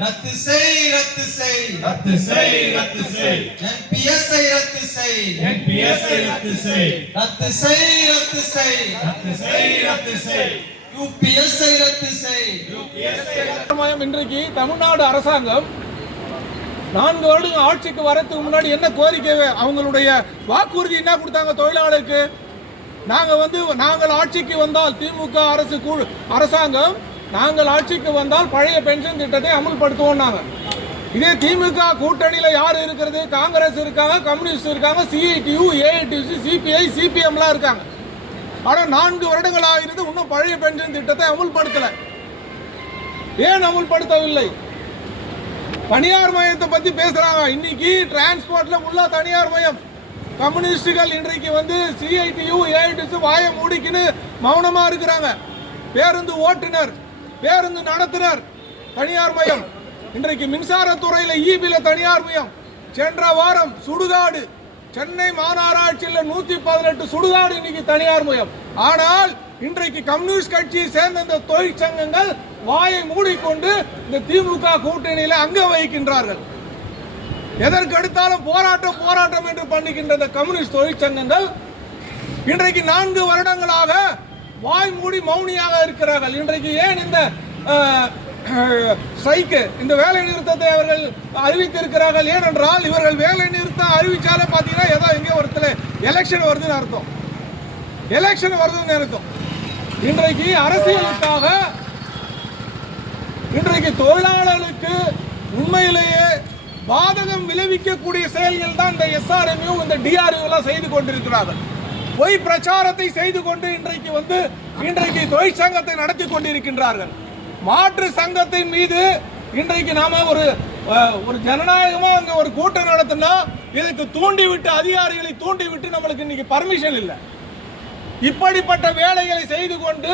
ரத்து செய் ரத்து செய். ரத்து செய் ரத்து செய். என்பிஎஸ் ஐ ரத்து செய். என்பிஎஸ் ரத்து செய். ரத்து செய் ரத்து செய். ரத்து செய் ரத்து செய். யூபிஎஸ் ஐ ரத்து செய். மயம் இன்றைக்கு தமிழ்நாடு அரசாங்கம் நான்கு வருடம் ஆட்சிக்கு வரதுக்கு முன்னாடி என்ன கோரிக்கை அவங்களுடைய வாக்குறுதி என்ன கொடுத்தாங்க தொழிலாளருக்கு? நாங்க வந்து நாங்கள் ஆட்சிக்கு வந்தால் திமுக அரசு அரசாங்கம் நாங்கள் ஆட்சிக்கு வந்தால் பழைய பென்ஷன் திட்டத்தை அமல்படுத்துவோம் நாங்கள் இதே திமுக கூட்டணியில் யார் இருக்கிறது? காங்கிரஸ் இருக்காங்க கம்யூனிஸ்ட் இருக்காங்க சிஐடியு ஏஐடியூசி சிபிஐ சிபிஎம்லாம் இருக்காங்க. ஆனால் நான்கு வருடங்கள் ஆகிறது இன்னும் பழைய பென்ஷன் திட்டத்தை அமுல்படுத்தலை. ஏன் அமுல்படுத்தவில்லை? தனியார் மையத்தை பற்றி பேசுகிறாங்க இன்னைக்கு டிரான்ஸ்போர்ட்டில் முல்லா தனியார் மையம். கம்யூனிஸ்டுகள் இன்றைக்கு வந்து சிஐடியு ஏஐடிசு வாயை மூடிக்கின்னு மௌனமாக இருக்கிறாங்க. பேருந்து ஓட்டுநர் பேருந்து நடத்தினர். தனியார் மயம். இன்றைக்கு மின்சாரத்துறையில் ஈபில தனியார் மயம். சென்ற வாரம் சுடுகாடு சென்னை மாநகராட்சியில் நூத்தி பதினெட்டு சுடுகாடு இன்னைக்கு தனியார் மயம். ஆனால் இன்றைக்கு கம்யூனிஸ்ட் கட்சியை சேர்ந்த இந்த தொழிற்சங்கங்கள் வாயை மூடிக்கொண்டு இந்த திமுக கூட்டணியில் அங்க வகிக்கின்றார்கள். எதற்கு எடுத்தாலும் போராட்டம் போராட்டம் என்று பண்ணுகின்ற இந்த கம்யூனிஸ்ட் தொழிற்சங்கங்கள் இன்றைக்கு நான்கு வருடங்களாக வாய் மூடி மௌனியாக இருக்கிறார்கள். இன்றைக்கு ஏன் இந்த ஸ்ட்ரைக்கு இந்த வேலை நிறுத்தத்தை அவர்கள் அறிவித்திருக்கிறார்கள்? ஏனென்றால் இவர்கள் வேலை நிறுத்தம் அறிவிச்சாலே பார்த்தீங்கன்னா ஏதோ எங்கேயோ ஒருத்தர் எலெக்ஷன் வருதுன்னு அர்த்தம். எலெக்ஷன் வருதுன்னு அர்த்தம். இன்றைக்கு அரசியலுக்காக இன்றைக்கு தொழிலாளர்களுக்கு உண்மையிலேயே பாதகம் விளைவிக்கக்கூடிய செயல்கள் தான் இந்த எஸ்ஆர்எம்யூ இந்த டிஆர்யூ எல்லாம் செய்து கொண்டிருக்கிறார்கள். பொய் பிரச்சாரத்தை செய்து கொண்டு இன்றைக்கு வந்து இன்றைக்கு தொழிற்சங்கத்தை நடத்தி கொண்டிருக்கின்றார்கள். மாற்று சங்கத்தின் மீது இன்றைக்கு நாம ஒரு ஒரு ஜனநாயகமா அங்க ஒரு கூட்டம் நடத்தினா இதுக்கு தூண்டிவிட்டு அதிகாரிகளை தூண்டிவிட்டு நம்மளுக்கு இன்னைக்கு பர்மிஷன் இல்லை. இப்படிப்பட்ட வேலைகளை செய்து கொண்டு